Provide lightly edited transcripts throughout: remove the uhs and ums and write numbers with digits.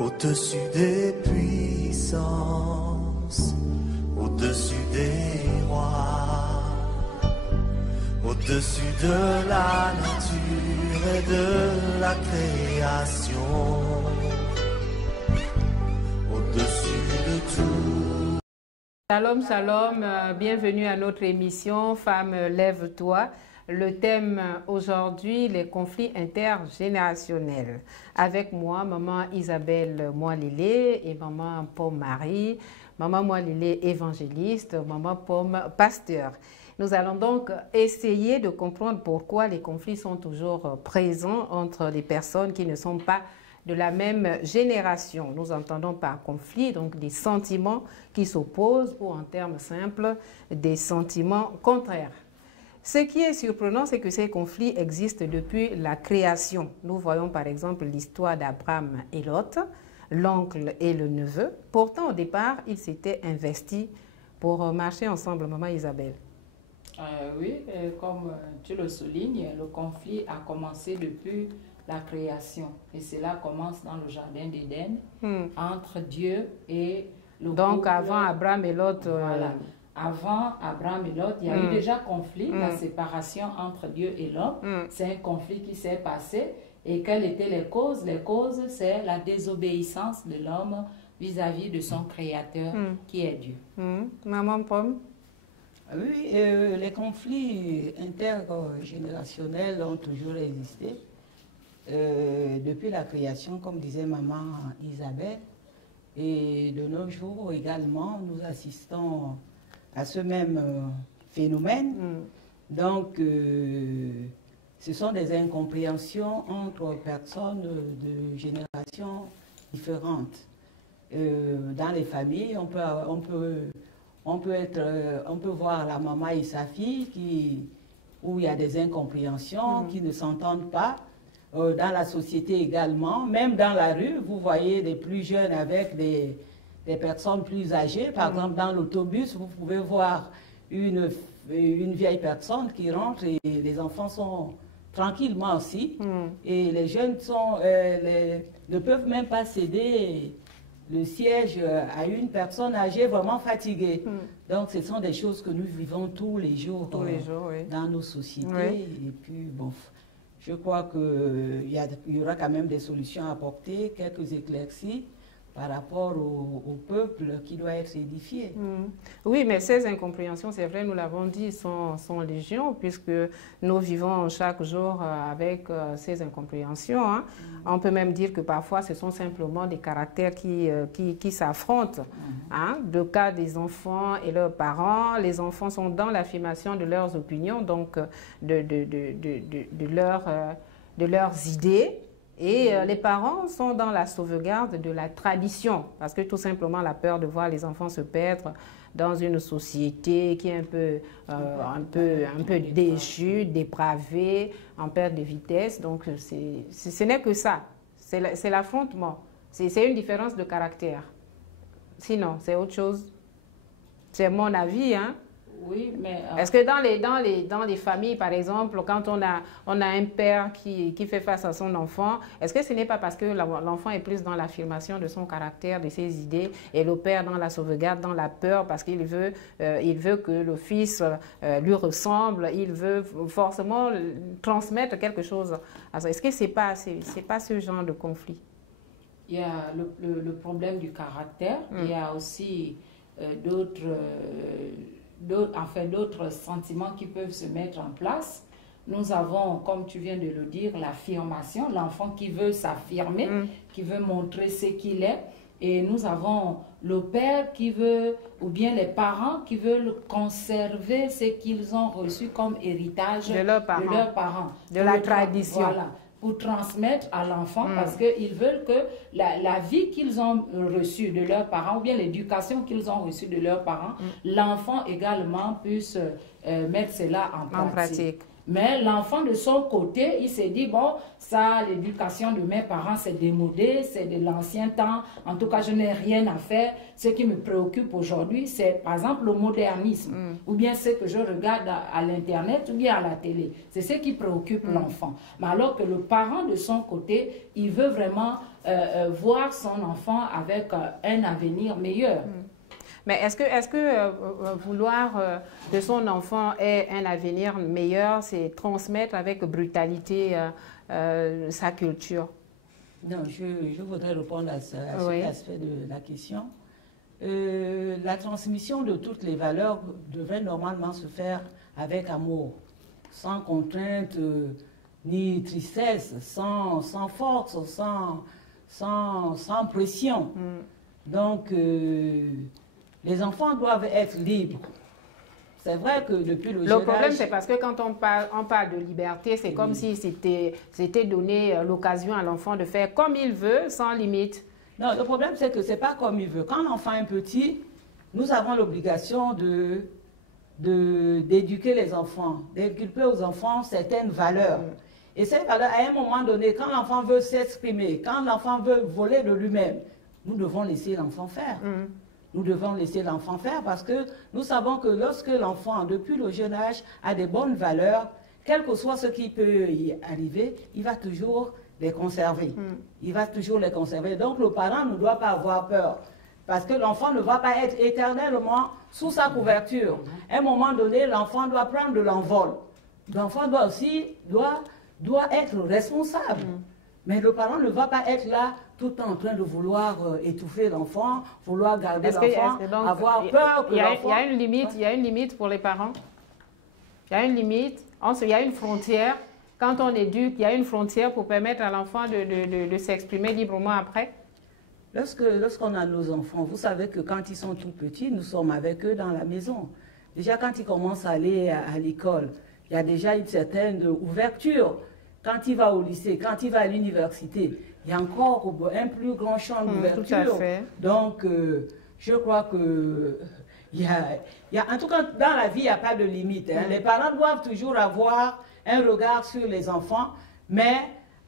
Au-dessus des puissances, au-dessus des rois, au-dessus de la nature et de la création, au-dessus de tout. Shalom, shalom, bienvenue à notre émission Femme, lève-toi. Le thème aujourd'hui, les conflits intergénérationnels. Avec moi, maman Isabelle Moililé et maman Pomme Marie, maman Moililé évangéliste, maman Pomme pasteur. Nous allons donc essayer de comprendre pourquoi les conflits sont toujours présents entre les personnes qui ne sont pas de la même génération. Nous entendons par conflit donc des sentiments qui s'opposent ou en termes simples, des sentiments contraires. Ce qui est surprenant, c'est que ces conflits existent depuis la création. Nous voyons par exemple l'histoire d'Abraham et Lot, l'oncle et le neveu. Pourtant, au départ, ils s'étaient investis pour marcher ensemble, maman Isabelle. Oui, comme tu le soulignes, le conflit a commencé depuis la création. Et cela commence dans le jardin d'Éden, entre Dieu et le couple. Donc avant Abraham et Lot... Voilà. Avant Abraham et Lot, il y a eu déjà conflit, la séparation entre Dieu et l'homme. C'est un conflit qui s'est passé. Et quelles étaient les causes? Les causes, c'est la désobéissance de l'homme vis-à-vis de son créateur qui est Dieu. Maman Pomme? Oui, les conflits intergénérationnels ont toujours existé. Depuis la création, comme disait maman Isabelle, et de nos jours également, nous assistons à ce même phénomène. Donc, ce sont des incompréhensions entre personnes de générations différentes. Dans les familles, on peut voir la maman et sa fille où il y a des incompréhensions, qui ne s'entendent pas. Dans la société également, même dans la rue, vous voyez des plus jeunes avec des personnes plus âgées. Par exemple, dans l'autobus, vous pouvez voir une vieille personne qui rentre et les enfants sont tranquillement assis. Et les jeunes ne peuvent même pas céder le siège à une personne âgée vraiment fatiguée. Donc, ce sont des choses que nous vivons tous les jours, oui, dans nos sociétés. Oui. Et puis, bon, je crois qu'il y aura quand même des solutions à apporter, quelques éclaircies par rapport au peuple qui doit être édifié. Oui, mais ces incompréhensions, c'est vrai, nous l'avons dit, sont légion, puisque nous vivons chaque jour avec ces incompréhensions. On peut même dire que parfois, ce sont simplement des caractères qui s'affrontent. Le cas des enfants et leurs parents, les enfants sont dans l'affirmation de leurs opinions, donc de leurs idées. Et les parents sont dans la sauvegarde de la tradition, parce que tout simplement la peur de voir les enfants se perdre dans une société qui est un peu déchue, dépravée, en perte de vitesse. Donc ce n'est que ça, c'est l'affrontement, c'est une différence de caractère. Sinon, c'est autre chose. C'est mon avis, hein. Oui, mais... Est-ce que dans les familles, par exemple, quand on a un père qui fait face à son enfant, est-ce que ce n'est pas parce que l'enfant est plus dans l'affirmation de son caractère, de ses idées, et le père dans la sauvegarde, dans la peur, parce qu'il veut que le fils lui ressemble, il veut forcément transmettre quelque chose. Est-ce que c'est pas ce genre de conflit? Il y a le problème du caractère, il y a aussi d'autres sentiments qui peuvent se mettre en place. Nous avons, comme tu viens de le dire, l'affirmation, l'enfant qui veut s'affirmer, qui veut montrer ce qu'il est. Et nous avons le père qui veut, ou bien les parents qui veulent conserver ce qu'ils ont reçu comme héritage de leurs parents, de la tradition. Voilà, pour transmettre à l'enfant, parce qu'ils veulent que la vie qu'ils ont reçue de leurs parents, ou bien l'éducation qu'ils ont reçue de leurs parents, l'enfant également puisse mettre cela en pratique. Mais l'enfant de son côté, il s'est dit, bon, ça, l'éducation de mes parents, c'est démodé, c'est de l'ancien temps. En tout cas, je n'ai rien à faire. Ce qui me préoccupe aujourd'hui, c'est par exemple le modernisme, ou bien ce que je regarde à l'Internet, ou bien à la télé. C'est ce qui préoccupe l'enfant. Mais alors que le parent de son côté, il veut vraiment voir son enfant avec un avenir meilleur. Mais est-ce que vouloir que son enfant ait un avenir meilleur, c'est transmettre avec brutalité sa culture? Non, je voudrais répondre à cet aspect de la question. La transmission de toutes les valeurs devrait normalement se faire avec amour, sans contrainte ni tristesse, sans force, sans pression. Donc, les enfants doivent être libres. C'est vrai que depuis le jeune âge... Le problème, c'est parce que quand on parle de liberté, c'est comme si c'était donné l'occasion à l'enfant de faire comme il veut, sans limite. Non, le problème, c'est que ce n'est pas comme il veut. Quand l'enfant est petit, nous avons l'obligation d'éduquer les enfants, d'inculper aux enfants certaines valeurs. Et ces valeurs, à un moment donné, quand l'enfant veut s'exprimer, quand l'enfant veut voler de lui-même, nous devons laisser l'enfant faire. Nous devons laisser l'enfant faire parce que nous savons que lorsque l'enfant, depuis le jeune âge, a des bonnes valeurs, quel que soit ce qui peut y arriver, il va toujours les conserver. Il va toujours les conserver. Donc le parent ne doit pas avoir peur parce que l'enfant ne va pas être éternellement sous sa couverture. À un moment donné, l'enfant doit prendre de l'envol. L'enfant doit être responsable. Mais le parent ne va pas être là tout en train de vouloir étouffer l'enfant, vouloir garder l'enfant, avoir peur que l'enfant... Il y a une limite pour les parents. Il y a une limite. Il y a une frontière. Quand on éduque, il y a une frontière pour permettre à l'enfant de s'exprimer librement après. Lorsqu'on a nos enfants, vous savez que quand ils sont tout petits, nous sommes avec eux dans la maison. Déjà, quand ils commencent à aller à l'école, il y a déjà une certaine ouverture. Quand il va au lycée, quand il va à l'université, il y a encore un plus grand champ d'ouverture. Tout à fait. Donc, je crois que... en tout cas, dans la vie, il n'y a pas de limite. Les parents doivent toujours avoir un regard sur les enfants, mais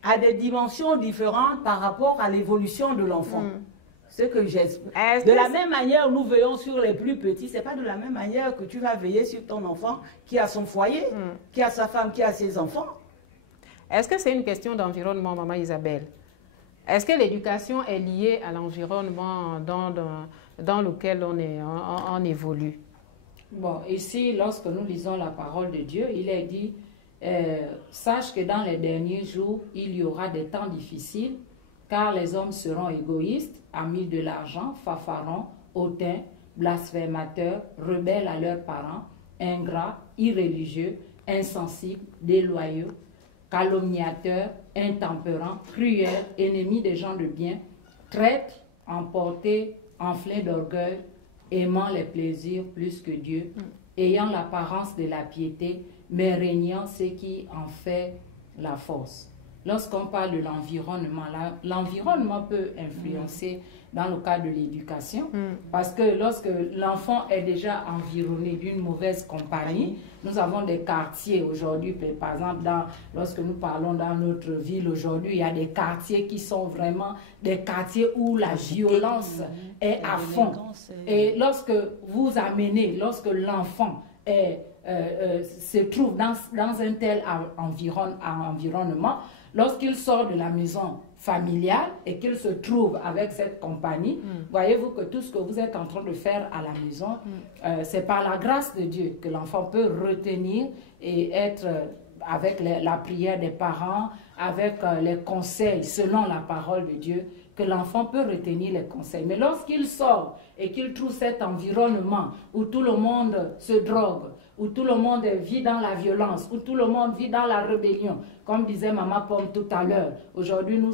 à des dimensions différentes par rapport à l'évolution de l'enfant. Ce que j'espère. De la même manière, nous veillons sur les plus petits. Ce n'est pas de la même manière que tu vas veiller sur ton enfant qui a son foyer, qui a sa femme, qui a ses enfants. Est-ce que c'est une question d'environnement, Maman Isabelle? Est-ce que l'éducation est liée à l'environnement dans lequel on évolue? Bon, ici, lorsque nous lisons la parole de Dieu, il est dit, sache que dans les derniers jours, il y aura des temps difficiles, car les hommes seront égoïstes, amis de l'argent, fanfarons, hautains, blasphémateurs, rebelles à leurs parents, ingrats, irréligieux, insensibles, déloyaux, calomniateurs, intempérants, cruels, ennemis des gens de bien, traîtres, emportés, enflés d'orgueil, aimant les plaisirs plus que Dieu, ayant l'apparence de la piété, mais régnant ce qui en fait la force. Lorsqu'on parle de l'environnement, l'environnement peut influencer dans le cadre de l'éducation, parce que lorsque l'enfant est déjà environné d'une mauvaise compagnie, nous avons des quartiers aujourd'hui, par exemple, lorsque nous parlons dans notre ville aujourd'hui, il y a des quartiers qui sont vraiment des quartiers où la violence est à fond. Et lorsque vous amenez, lorsque l'enfant se trouve dans un tel environnement, lorsqu'il sort de la maison familiale et qu'il se trouve avec cette compagnie, voyez-vous que tout ce que vous êtes en train de faire à la maison, c'est par la grâce de Dieu que l'enfant peut retenir et être avec la prière des parents, avec les conseils selon la parole de Dieu, que l'enfant peut retenir les conseils. Mais lorsqu'il sort et qu'il trouve cet environnement où tout le monde se drogue, où tout le monde vit dans la violence, où tout le monde vit dans la rébellion, comme disait Maman Pomme tout à l'heure, aujourd'hui nous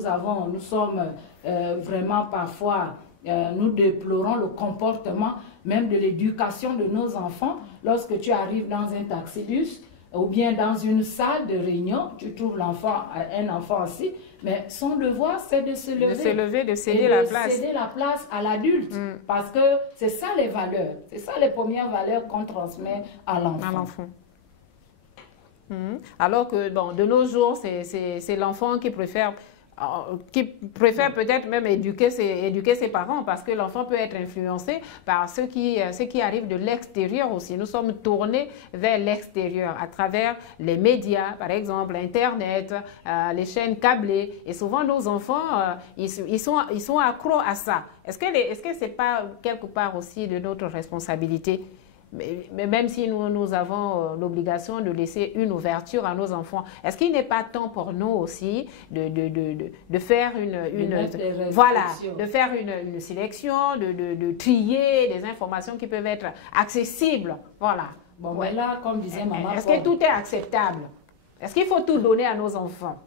sommes vraiment parfois, nous déplorons le comportement même de l'éducation de nos enfants. Lorsque tu arrives dans un taxi-bus ou bien dans une salle de réunion, tu trouves un enfant assis, mais son devoir c'est de se lever, de céder la place. Céder la place à l'adulte, parce que c'est ça les valeurs, c'est ça les premières valeurs qu'on transmet à l'enfant. Alors que, bon, de nos jours, c'est l'enfant qui préfère peut-être même éduquer ses parents, parce que l'enfant peut être influencé par ce qui arrive de l'extérieur aussi. Nous sommes tournés vers l'extérieur à travers les médias, par exemple Internet, les chaînes câblées. Et souvent, nos enfants, ils sont accros à ça. Est-ce que ce n'est pas quelque part aussi de notre responsabilité? Mais même si nous avons l'obligation de laisser une ouverture à nos enfants, est-ce qu'il n'est pas temps pour nous aussi de faire de faire une sélection, de trier des informations qui peuvent être accessibles? Voilà. Bon, mais là, comme disait maman, est-ce que tout est acceptable? Est-ce qu'il faut tout donner à nos enfants?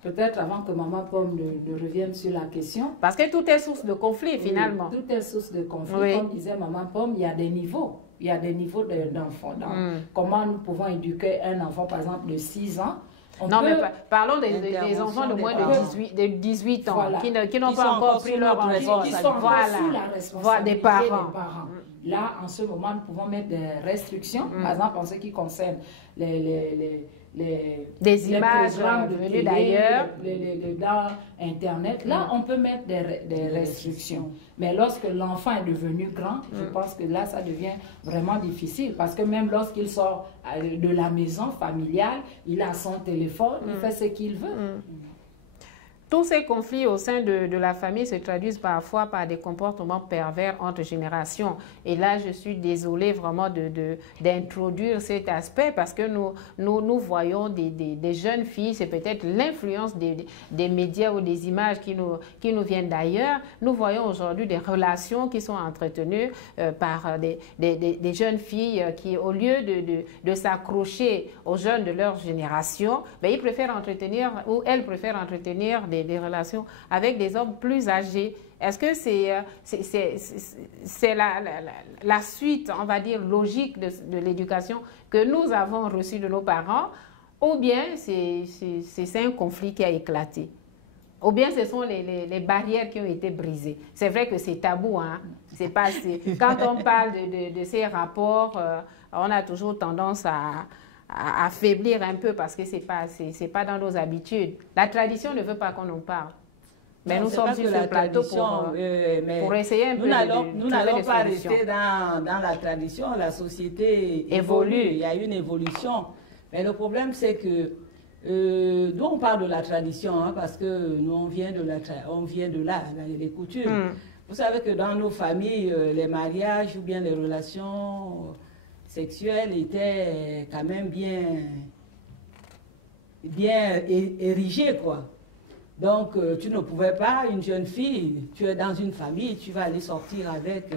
Peut-être avant que maman Pomme ne revienne sur la question. Parce que tout est source de conflit, finalement. Oui, tout est source de conflit. Oui. Comme disait maman Pomme, il y a des niveaux. Il y a des niveaux d'enfants. Comment nous pouvons éduquer un enfant, par exemple, de 6 ans? Mais parlons des enfants de moins de 18 ans, voilà, qui n'ont pas encore pris leur enfant. Qui sont sous la responsabilité des parents. Là, en ce moment, nous pouvons mettre des restrictions, par exemple, en ce qui concerne des images venues d'ailleurs, dans Internet. Là, on peut mettre des restrictions. Mais lorsque l'enfant est devenu grand, je pense que là, ça devient vraiment difficile. Parce que même lorsqu'il sort de la maison familiale, il a son téléphone, il fait ce qu'il veut. Tous ces conflits au sein de la famille se traduisent parfois par des comportements pervers entre générations. Et là, je suis désolée vraiment d'introduire cet aspect parce que nous voyons des jeunes filles, c'est peut-être l'influence des médias ou des images qui nous viennent d'ailleurs. Nous voyons aujourd'hui des relations qui sont entretenues par des jeunes filles qui, au lieu de s'accrocher aux jeunes de leur génération, ben, ils préfèrent entretenir ou elles préfèrent entretenir des relations avec des hommes plus âgés. Est-ce que c'est la suite, on va dire, logique de l'éducation que nous avons reçue de nos parents, ou bien c'est un conflit qui a éclaté? Ou bien ce sont les barrières qui ont été brisées? C'est vrai que c'est tabou, hein? C'est pas, quand on parle de ces rapports, on a toujours tendance à affaiblir un peu parce que c'est pas dans nos habitudes. La tradition ne veut pas qu'on en parle. Mais non, nous sommes sur ce plateau pour essayer un peu Nous n'allons pas rester dans la tradition. La société évolue. Il y a une évolution. Mais le problème, c'est que nous, on parle de la tradition, hein, parce que nous, on vient de là, les coutumes. Vous savez que dans nos familles, les mariages ou bien les relations sexuelle était quand même bien érigée, quoi. Donc, tu ne pouvais pas, une jeune fille, tu es dans une famille, tu vas aller sortir avec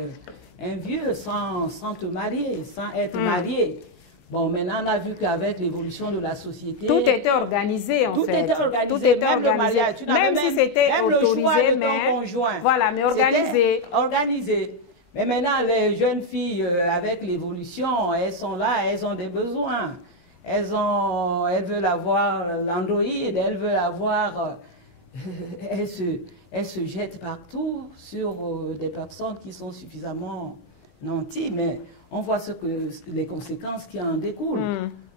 un vieux sans te marier, sans être marié. Bon, maintenant, on a vu qu'avec l'évolution de la société... Tout était organisé, en fait. Tout était organisé, tout était même organisé. Le mariage. Même si c'était autorisé, mais... conjoint. Voilà, mais organisé. Organisé. Mais maintenant, les jeunes filles, avec l'évolution, elles sont là, elles ont des besoins. Elles veulent avoir l'Android, elles veulent avoir... elles se jettent partout sur des personnes qui sont suffisamment nanties, mais on voit les conséquences qui en découlent.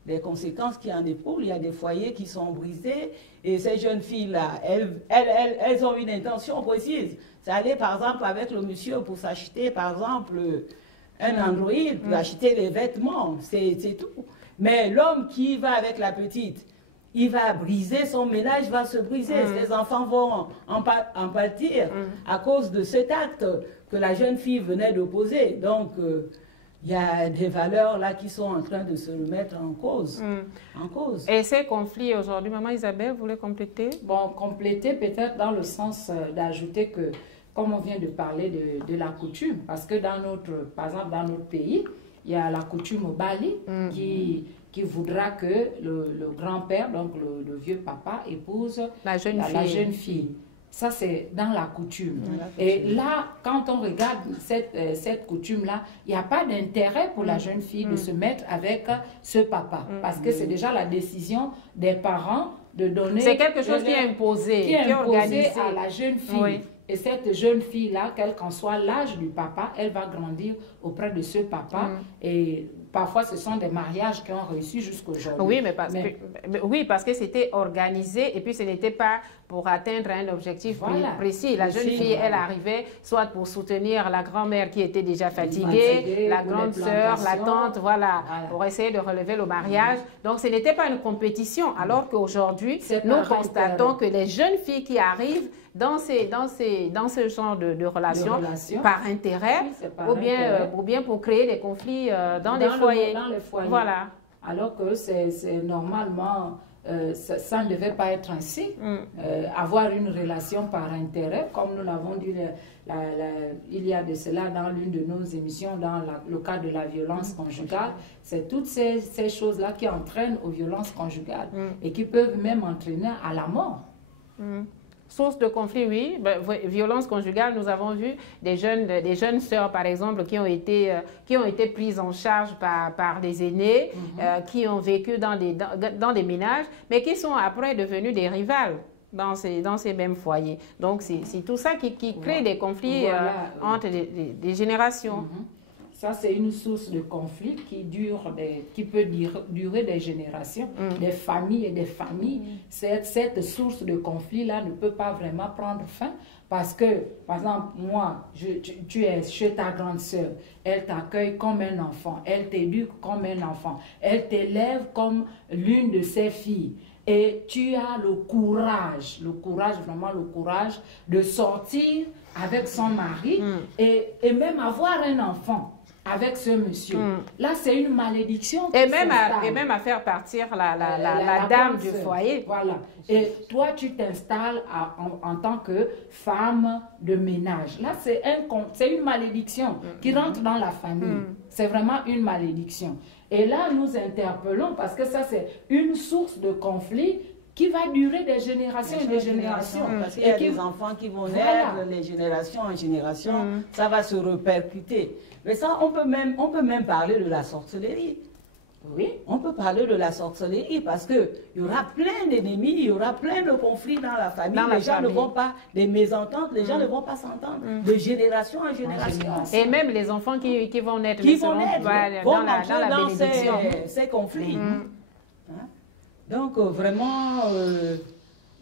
Les conséquences qui en découlent, il y a des foyers qui sont brisés, et ces jeunes filles-là, elles ont une intention précise. C'est aller, par exemple, avec le monsieur pour s'acheter, par exemple, un Android, pour acheter les vêtements, c'est tout. Mais l'homme qui va avec la petite, il va briser, son ménage va se briser. Les enfants vont en pâtir à cause de cet acte que la jeune fille venait de poser. Donc, il y a des valeurs là qui sont en train de se remettre en cause. Et ces conflits aujourd'hui, Maman Isabelle, vous voulez compléter? Bon, compléter peut-être dans le sens d'ajouter que, comme on vient de parler de la coutume, parce que par exemple dans notre pays, il y a la coutume au Bali qui voudra que le grand-père, donc le vieux papa, épouse la jeune fille. Ça, c'est dans la coutume. Et là, quand on regarde cette coutume-là, il n'y a pas d'intérêt pour la jeune fille de se mettre avec ce papa. Parce que c'est déjà la décision des parents de donner... C'est quelque chose qui est imposé, qui est imposé à la jeune fille. Oui. Et cette jeune fille-là, quel qu'en soit l'âge du papa, elle va grandir auprès de ce papa. Et parfois ce sont des mariages qui ont réussi jusqu'aujourd'hui. Oui, parce que c'était organisé et puis ce n'était pas pour atteindre un objectif précis. La jeune fille, elle arrivait soit pour soutenir la grand-mère qui était déjà fatiguée, la grande sœur, la tante, voilà, pour essayer de relever le mariage. Donc ce n'était pas une compétition, alors qu'aujourd'hui, nous constatons que les jeunes filles qui arrivent dans ce genre de relations par intérêt, ou bien pour créer des conflits dans les foyers. Dans les foyers. Voilà. Alors que c'est normalement, ça ne devait pas être ainsi. Avoir une relation par intérêt, comme nous l'avons dit il y a de cela dans l'une de nos émissions, dans le cas de la violence conjugale, c'est toutes ces choses-là qui entraînent aux violences conjugales et qui peuvent même entraîner à la mort. Source de conflit, oui. Violence conjugale, nous avons vu des jeunes sœurs, par exemple, qui ont été prises en charge par des aînés, qui ont vécu dans des ménages, mais qui sont après devenus des rivales dans ces mêmes foyers. Donc, c'est tout ça qui crée des conflits entre des générations. Ça, c'est une source de conflit qui peut durer des générations, des familles et des familles. Cette source de conflit-là ne peut pas vraiment prendre fin parce que, par exemple, moi, tu es chez ta grande sœur, elle t'accueille comme un enfant, elle t'éduque comme un enfant, elle t'élève comme l'une de ses filles. Et tu as le courage, vraiment le courage de sortir avec son mari et même avoir un enfant avec ce monsieur. Là, c'est une malédiction. Et même à faire partir la dame du foyer. Voilà. Et toi, tu t'installes en tant que femme de ménage. Là, c'est une malédiction qui rentre dans la famille. C'est vraiment une malédiction. Et là, nous interpellons parce que ça, c'est une source de conflit qui va durer des générations et des générations. Parce qu'il y a des enfants qui vont naître, les générations en génération, ça va se répercuter. Mais ça, on peut même parler de la sorcellerie. Oui. On peut parler de la sorcellerie parce qu'il y aura plein d'ennemis, il y aura plein de conflits dans la famille. Les gens ne vont pas, des mésententes, les gens ne vont pas s'entendre de génération en génération. Et même les enfants qui vont naître, vont entrer dans ces conflits. Donc vraiment,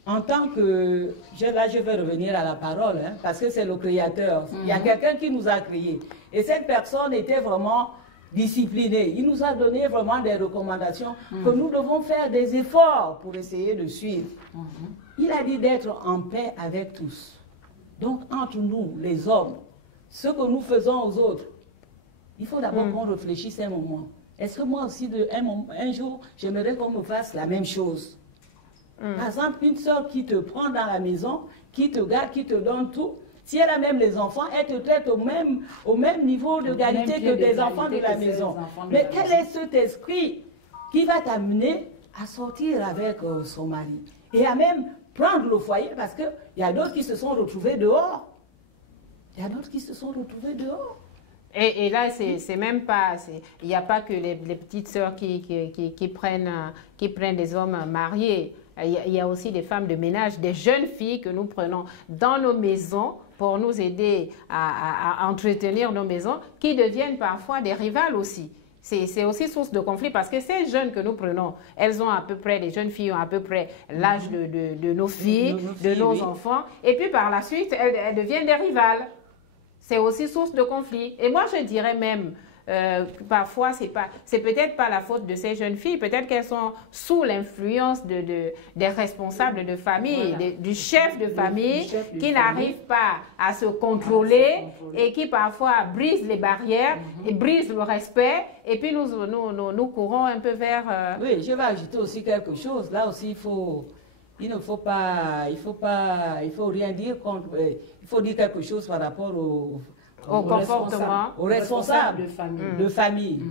en tant que... Là, je vais revenir à la parole, parce que c'est le Créateur. Il y a quelqu'un qui nous a créés. Et cette personne était vraiment disciplinée. Il nous a donné vraiment des recommandations que nous devons faire des efforts pour essayer de suivre. Il a dit d'être en paix avec tous. Donc, entre nous, les hommes, ce que nous faisons aux autres, il faut d'abord qu'on réfléchisse un moment. Est-ce que moi aussi, un jour, j'aimerais qu'on me fasse la même chose? Par exemple, une soeur qui te prend dans la maison, qui te garde, qui te donne tout, si elle a même les enfants, elle te traite au même niveau de qualité que des enfants de la maison. Mais quel est cet esprit qui va t'amener à sortir avec son mari et à même prendre le foyer, parce qu'il y a d'autres qui se sont retrouvés dehors. Il y a d'autres qui se sont retrouvés dehors. Et là, c'est même pas... Il n'y a pas que les petites sœurs qui prennent des hommes mariés. Il y a aussi des femmes de ménage, des jeunes filles que nous prenons dans nos maisons pour nous aider à entretenir nos maisons, qui deviennent parfois des rivales aussi. C'est aussi source de conflit parce que ces jeunes que nous prenons, elles ont à peu près, les jeunes filles ont à peu près l'âge de nos filles, de nos enfants. Et puis par la suite, elles deviennent des rivales. C'est aussi source de conflit. Et moi, je dirais même, parfois, c'est peut-être pas la faute de ces jeunes filles. Peut-être qu'elles sont sous l'influence des responsables de famille, du chef de famille, qui n'arrive pas à se contrôler et qui parfois brise les barrières et brise le respect. Et puis, nous courons un peu vers... Oui, je vais ajouter aussi quelque chose. Là aussi, il faut rien dire contre... Il faut dire quelque chose par rapport au comportement, aux responsables de famille.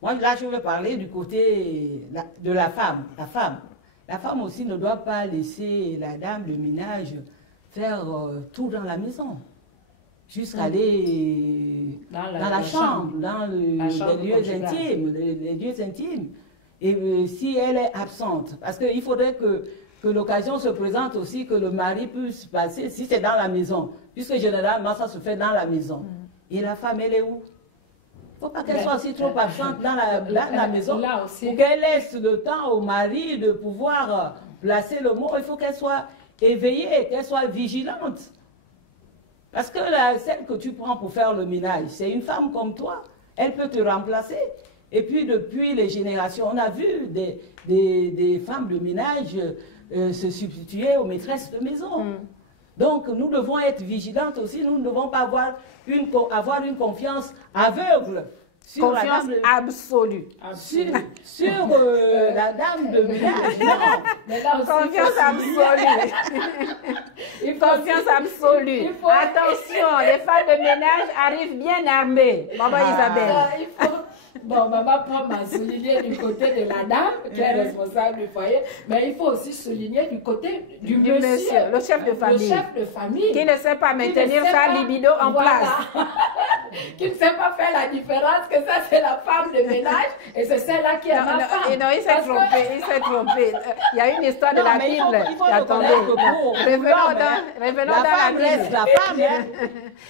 Moi, là, je vais parler du côté de la femme. La femme aussi ne doit pas laisser la dame de ménage faire tout dans la maison. Jusqu'à aller dans la chambre, dans les lieux intimes. Et si elle est absente, parce qu'il faudrait que l'occasion se présente aussi, que le mari puisse passer, si c'est dans la maison, puisque généralement ça se fait dans la maison. Et la femme, elle est où? faut pas qu'elle soit aussi trop absente dans la maison. Là aussi. Pour qu'elle laisse le temps au mari de pouvoir placer le mot. Il faut qu'elle soit éveillée, qu'elle soit vigilante. Parce que celle que tu prends pour faire le ménage, c'est une femme comme toi. Elle peut te remplacer. Et puis, depuis les générations, on a vu des femmes de ménage se substituer aux maîtresses de maison. Donc, nous devons être vigilantes aussi. Nous ne devons pas avoir une confiance aveugle. Confiance absolue. Sur la dame de ménage. Non. Mais là aussi, Confiance absolue. Confiance absolue. Attention, les femmes de ménage arrivent bien armées. Maman Isabelle. Bon, maman prend ma souligner du côté de la dame qui est responsable du foyer, mais il faut aussi souligner du côté du monsieur, le chef de famille. Le chef de famille. Qui ne sait pas maintenir sa libido en place. Qui ne sait pas faire la différence, que ça c'est la femme de ménage et c'est celle-là qui est ma femme. Non, il s'est trompé, Il y a une histoire de la Bible. Attendez. Revenons dans la Bible. La femme, hein.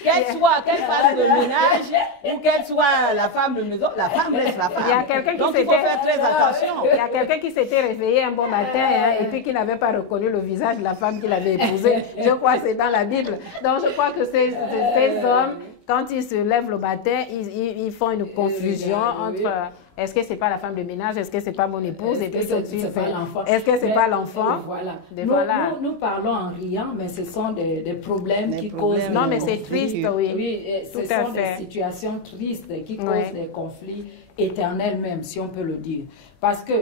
Qu'elle fasse le ménage ou qu'elle soit la femme de maison, la femme reste la femme. Il y a quelqu'un Donc il faut faire très attention. Il y a quelqu'un qui s'était réveillé un bon matin et puis qui n'avait pas reconnu le visage de la femme qu'il avait épousée. Je crois que c'est dans la Bible. Donc je crois que ces hommes, quand ils se lèvent le matin, ils font une confusion entre est-ce que c'est pas la femme de ménage, est-ce que c'est pas mon épouse, est-ce que c'est pas l'enfant. Voilà. Nous parlons en riant, mais ce sont des problèmes qui causent. Non, mais c'est triste, oui. Oui, ce sont des situations tristes qui causent des conflits éternels même, si on peut le dire. Parce que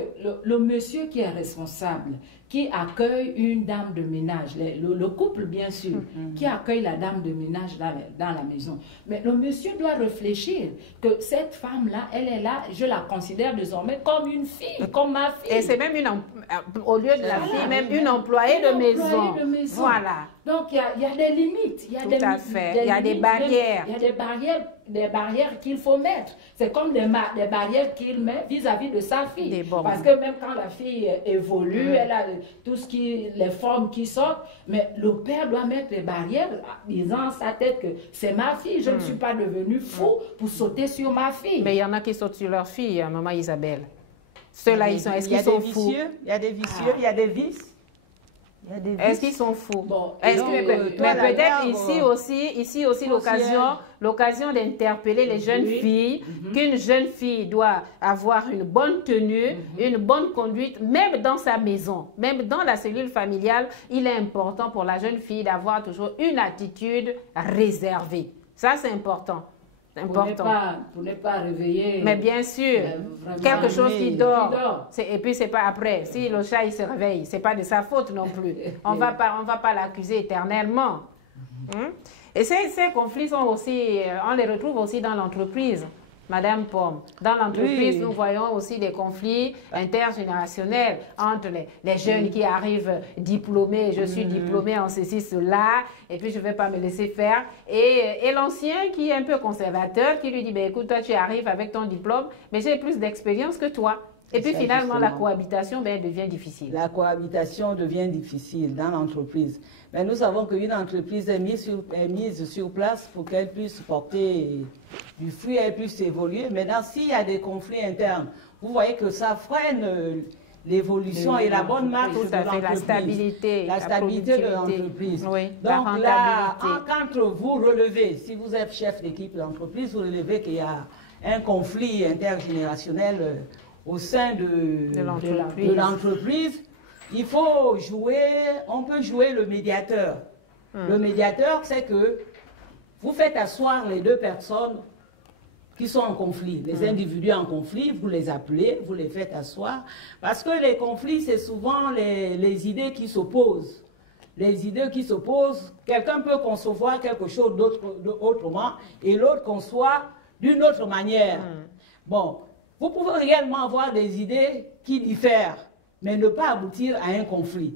le monsieur qui est responsable, qui accueille une dame de ménage, le couple bien sûr, qui accueille la dame de ménage dans la maison. Mais le monsieur doit réfléchir que cette femme-là, elle est là, je la considère désormais comme une fille, comme ma fille. Et c'est même au lieu de la fille, même une employée de maison. Voilà. Donc il y a des limites. Il y a des barrières. Il y a des barrières qu'il faut mettre. C'est comme des barrières qu'il met vis-à-vis de sa fille. Parce que même quand la fille évolue, elle a les formes qui sortent, mais le père doit mettre des barrières, disant à sa tête que c'est ma fille, je ne suis pas devenu fou pour sauter sur ma fille. Mais il y en a qui sautent sur leur fille, maman Isabelle. Ceux-là, est-ce qu'ils sont fous? Il y a des vicieux, il y a des vices. Est-ce qu'ils sont fous? Bon, mais peut-être ici aussi l'occasion d'interpeller les jeunes filles, qu'une jeune fille doit avoir une bonne tenue, une bonne conduite, même dans sa maison, même dans la cellule familiale. Il est important pour la jeune fille d'avoir toujours une attitude réservée. Ça, c'est important. Pour ne pas réveiller. Mais bien sûr, quelque chose qui dort. Et puis c'est pas après. Si le chat il se réveille, c'est pas de sa faute non plus. On va pas l'accuser éternellement. Et ces conflits sont aussi, on les retrouve aussi dans l'entreprise. Madame Pomme, dans l'entreprise, nous voyons aussi des conflits intergénérationnels entre les jeunes qui arrivent diplômés, je suis diplômé en ceci, cela, et puis je ne vais pas me laisser faire. Et l'ancien qui est un peu conservateur, qui lui dit, écoute, toi tu arrives avec ton diplôme, mais j'ai plus d'expérience que toi. Et puis finalement, la cohabitation devient difficile. La cohabitation devient difficile dans l'entreprise. Mais nous savons qu'une entreprise est mise sur place pour qu'elle puisse porter du fruit, elle puisse évoluer. Maintenant, s'il y a des conflits internes, vous voyez que ça freine l'évolution et la bonne marche de l'entreprise. La stabilité de l'entreprise. Oui, donc là, quand vous relevez, si vous êtes chef d'équipe d'entreprise, vous relevez qu'il y a un conflit intergénérationnel au sein de l'entreprise, il faut on peut jouer le médiateur. Le médiateur, c'est que vous faites asseoir les deux personnes qui sont en conflit, les individus en conflit, vous les appelez, vous les faites asseoir, parce que les conflits, c'est souvent les idées qui s'opposent. Les idées qui s'opposent, quelqu'un peut concevoir quelque chose autrement et l'autre conçoit d'une autre manière. Bon, vous pouvez réellement avoir des idées qui diffèrent, mais ne pas aboutir à un conflit.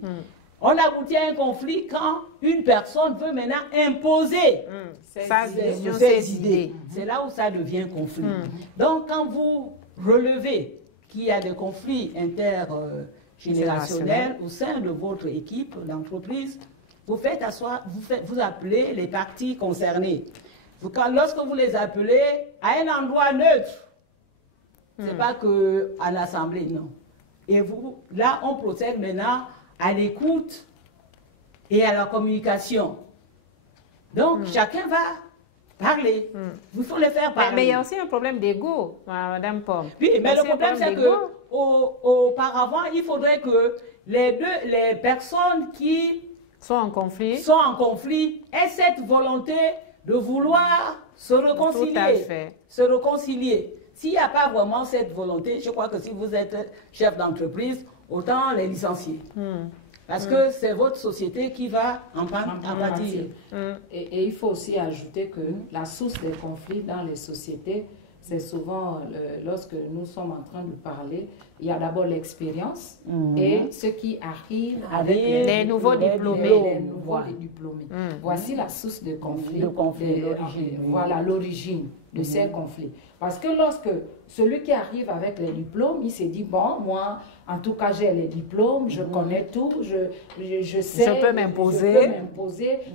On aboutit à un conflit quand une personne veut maintenant imposer ses idées. C'est là où ça devient conflit. Donc, quand vous relevez qu'il y a des conflits intergénérationnels au sein de votre équipe d'entreprise, vous appelez les parties concernées. Lorsque vous les appelez à un endroit neutre, c'est pas qu'à l'Assemblée, non. Et vous, là, on procède maintenant à l'écoute et à la communication. Donc, chacun va parler. Il faut les faire parler. Mais il y a aussi un problème d'ego, Madame Pomme. Oui, mais le problème, c'est qu'auparavant, il faudrait que les personnes qui sont en conflit aient cette volonté de vouloir se réconcilier. Tout à fait. Se réconcilier. S'il n'y a pas vraiment cette volonté, je crois que si vous êtes chef d'entreprise, autant les licencier. Parce que c'est votre société qui va en pâtir. Et il faut aussi ajouter que la source des conflits dans les sociétés, c'est souvent, lorsque nous sommes en train de parler, il y a d'abord l'expérience et ceux qui arrivent avec les nouveaux diplômés. Voici la source de conflit. L'origine. Voilà l'origine de ces conflits. Parce que lorsque celui qui arrive avec les diplômes, il s'est dit, bon, moi, en tout cas, j'ai les diplômes, je connais tout, je sais. Je peux m'imposer.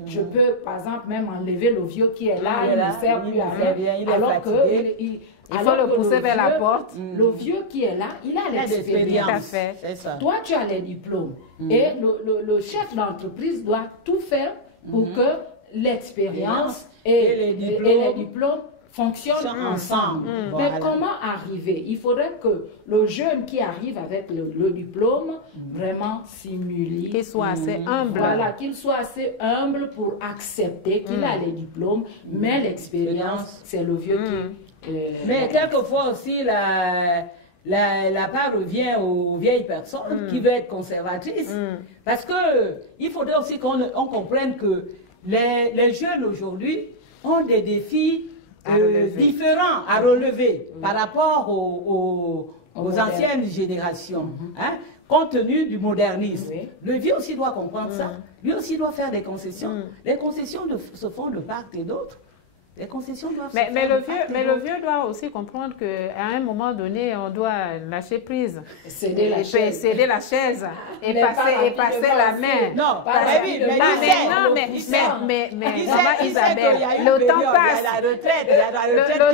Je peux, par exemple, même enlever le vieux qui est là, il ne sert plus à rien. Alors que il faut le pousser vers la porte. Le vieux qui est là, il a l'expérience. Toi, tu as les diplômes. Et le chef d'entreprise doit tout faire pour que l'expérience et les diplômes fonctionnent ensemble. Mais comment arriver? Il faudrait que le jeune qui arrive avec le diplôme vraiment simule. Qu'il soit assez humble. Voilà, qu'il soit assez humble pour accepter qu'il a les diplômes, mais l'expérience, c'est le vieux qui... mais quelquefois aussi, la part revient aux vieilles personnes qui veulent être conservatrices. Parce qu'il faudrait aussi qu'on comprenne que les jeunes aujourd'hui ont des défis différents à relever par rapport aux anciennes générations, compte tenu du modernisme. Le vieux aussi doit comprendre ça. Lui aussi doit faire des concessions. Les concessions se font de part et d'autre. Les concessions doivent mais le vieux doit aussi comprendre qu'à un moment donné, on doit lâcher prise. Céder la chaise et passer la main. Non, mais maman Isabelle, le temps passe. Le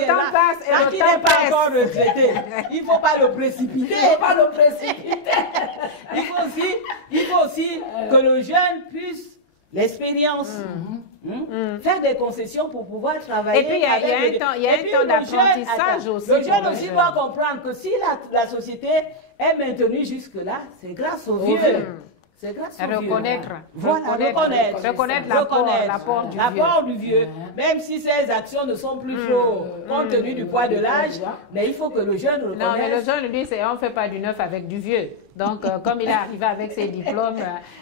temps passe et le temps passe. Encore retraité. Il ne faut pas le précipiter. Il faut aussi que le jeune puisse l'expérience. Faire des concessions pour pouvoir travailler. Et puis, il y a un temps d'apprentissage aussi. Le jeune aussi doit comprendre que si la société est maintenue jusque-là, c'est grâce aux vieux. C'est grâce au reconnaître. Reconnaître l'apport du vieux. Même si ses actions ne sont plus trop compte tenu du poids de l'âge, mais il faut que le jeune reconnaisse. Non, mais le jeune, lui, on ne fait pas du neuf avec du vieux. Donc, comme il est arrivé avec ses diplômes,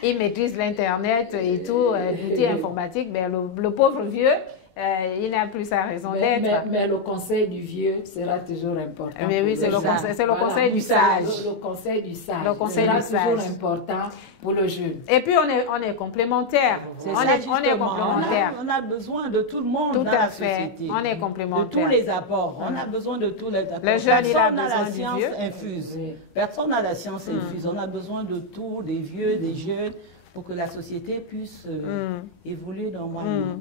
il maîtrise l'Internet et tout, l'outil informatique, mais le pauvre vieux, il n'a plus sa raison d'être. Mais le conseil du vieux sera toujours important. Mais oui, c'est le conseil du sage. Le conseil du sage. Le conseil du sage. Toujours important pour le jeune. Et puis, on est complémentaires. On est complémentaires. On a besoin de tout le monde tout dans à la fait. société. On est complémentaires. De tous les apports. On a besoin de tous les apports. Le jeune, il a besoin la science infuse. Personne n'a la science infuse. On a besoin de tout, des vieux, des jeunes, pour que la société puisse évoluer normalement.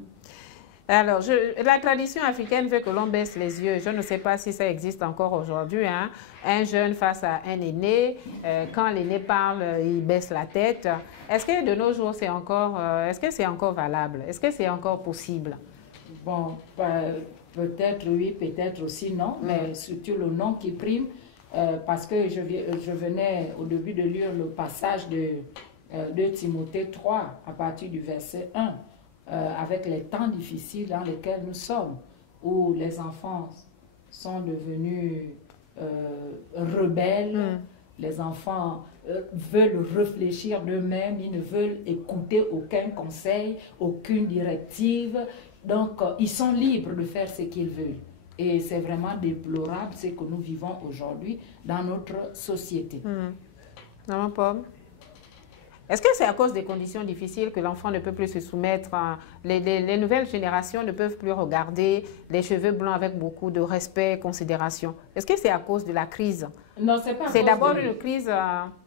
Alors, la tradition africaine veut que l'on baisse les yeux. Je ne sais pas si ça existe encore aujourd'hui. Un jeune face à un aîné, quand l'aîné parle, il baisse la tête. Est-ce que de nos jours, c'est encore valable? Est-ce que c'est encore possible? Bon, peut-être oui, peut-être aussi non, mais surtout le non qui prime, parce que je venais au début de lire le passage de Timothée 3, à partir du verset 1. Avec les temps difficiles dans lesquels nous sommes, où les enfants sont devenus rebelles, les enfants veulent réfléchir d'eux-mêmes, ils ne veulent écouter aucun conseil, aucune directive, donc ils sont libres de faire ce qu'ils veulent. Et c'est vraiment déplorable ce que nous vivons aujourd'hui dans notre société. Maman Pomme? Est-ce que c'est à cause des conditions difficiles que l'enfant ne peut plus se soumettre les nouvelles générations ne peuvent plus regarder les cheveux blancs avec beaucoup de respect et considération? Est-ce que c'est à cause de la crise? Non, c'est pas. C'est d'abord une crise...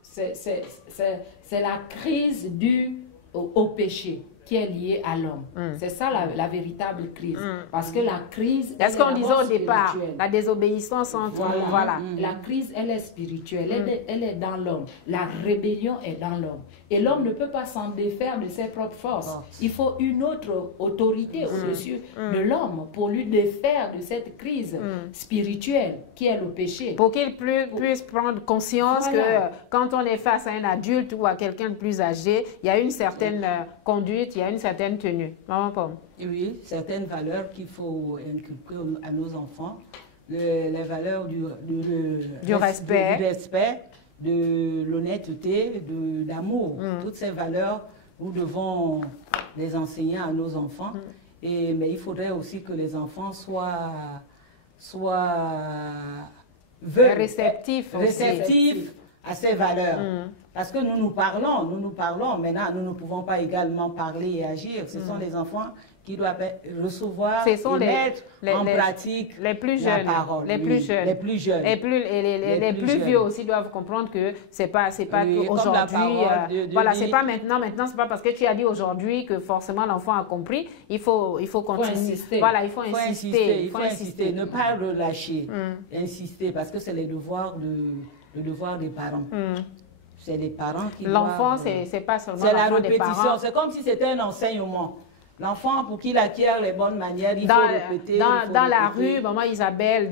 C'est la crise due au péché. qui est liée à l'homme. C'est ça la véritable crise. Parce que la crise... C'est ce qu'on disait au départ, la désobéissance entre... Voilà. La crise, elle est spirituelle, elle est dans l'homme. La rébellion est dans l'homme. Et l'homme ne peut pas s'en défaire de ses propres forces. Il faut une autre autorité au-dessus de l'homme pour lui défaire de cette crise spirituelle qui est le péché. Pour qu'il puisse prendre conscience que quand on est face à un adulte ou à quelqu'un de plus âgé, il y a une certaine conduite, il y a une certaine tenue. Maman Pomme. Oui, certaines valeurs qu'il faut inculquer à nos enfants. Les valeurs du respect, de l'honnêteté, de l'amour. Toutes ces valeurs, nous devons les enseigner à nos enfants. Mais il faudrait aussi que les enfants soient réceptifs à ces valeurs. Parce que nous nous parlons, maintenant nous ne pouvons pas également parler et agir. Ce sont les enfants qui doivent recevoir et mettre en pratique les plus jeunes, la parole. Les plus jeunes. Les plus vieux aussi doivent comprendre que c'est pas aujourd'hui. Voilà, c'est pas maintenant c'est pas parce que tu as dit aujourd'hui que forcément l'enfant a compris. Il faut continuer. Voilà, il faut insister. Ne pas relâcher. Insister, parce que c'est le devoir des parents. C'est les parents qui l'enfant, c'est pas seulement c'est la répétition. C'est comme si c'était un enseignement. L'enfant, pour qu'il acquiert les bonnes manières, il faut répéter. Dans la rue, maman Isabelle,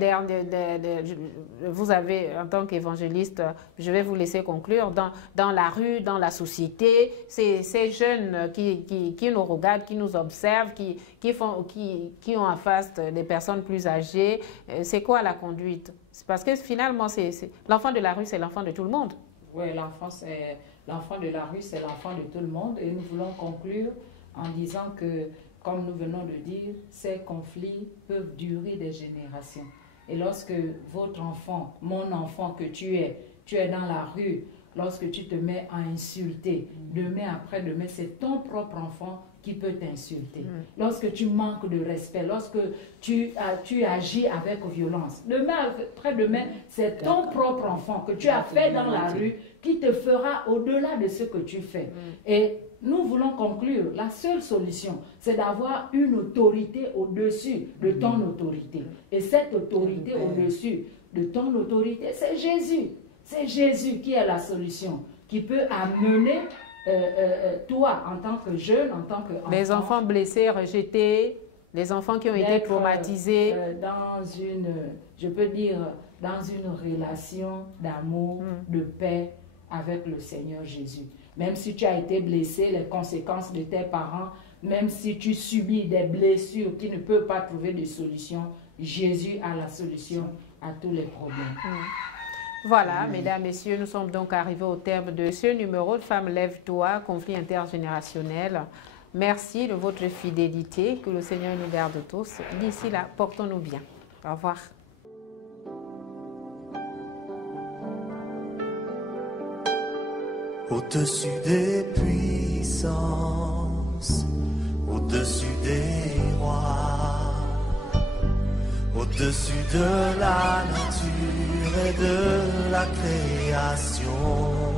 vous avez, en tant qu'évangéliste, je vais vous laisser conclure, dans la rue, dans la société, ces jeunes qui nous regardent, qui nous observent, qui ont en face des personnes plus âgées, c'est quoi la conduite? Parce que finalement, l'enfant de la rue, c'est l'enfant de tout le monde. Oui, l'enfant de la rue, c'est l'enfant de tout le monde. Et nous voulons conclure en disant que, comme nous venons de dire, ces conflits peuvent durer des générations. Et lorsque votre enfant, mon enfant que tu es dans la rue, lorsque tu te mets à insulter, demain après demain, c'est ton propre enfant qui peut t'insulter. Lorsque tu manques de respect, lorsque tu agis avec violence, demain après-demain, c'est ton propre enfant que tu as fait dans la rue qui te fera au-delà de ce que tu fais. Et nous voulons conclure, la seule solution, c'est d'avoir une autorité au-dessus de ton autorité. Et cette autorité au-dessus de ton autorité, c'est Jésus. C'est Jésus qui est la solution, qui peut amener toi, en tant que jeune, en tant qu'enfant. Les enfants blessés, rejetés, les enfants qui ont été traumatisés. Je peux dire, dans une relation d'amour, de paix avec le Seigneur Jésus. Même si tu as été blessé, les conséquences de tes parents, même si tu subis des blessures qui ne peuvent pas trouver de solution, Jésus a la solution à tous les problèmes. Voilà, mesdames, messieurs, nous sommes donc arrivés au terme de ce numéro de Femmes Lève-toi, conflit intergénérationnel. Merci de votre fidélité, que le Seigneur nous garde tous. D'ici là, portons-nous bien. Au revoir. Au-dessus des puissances, au-dessus des rois, au-dessus de la nature et de la création.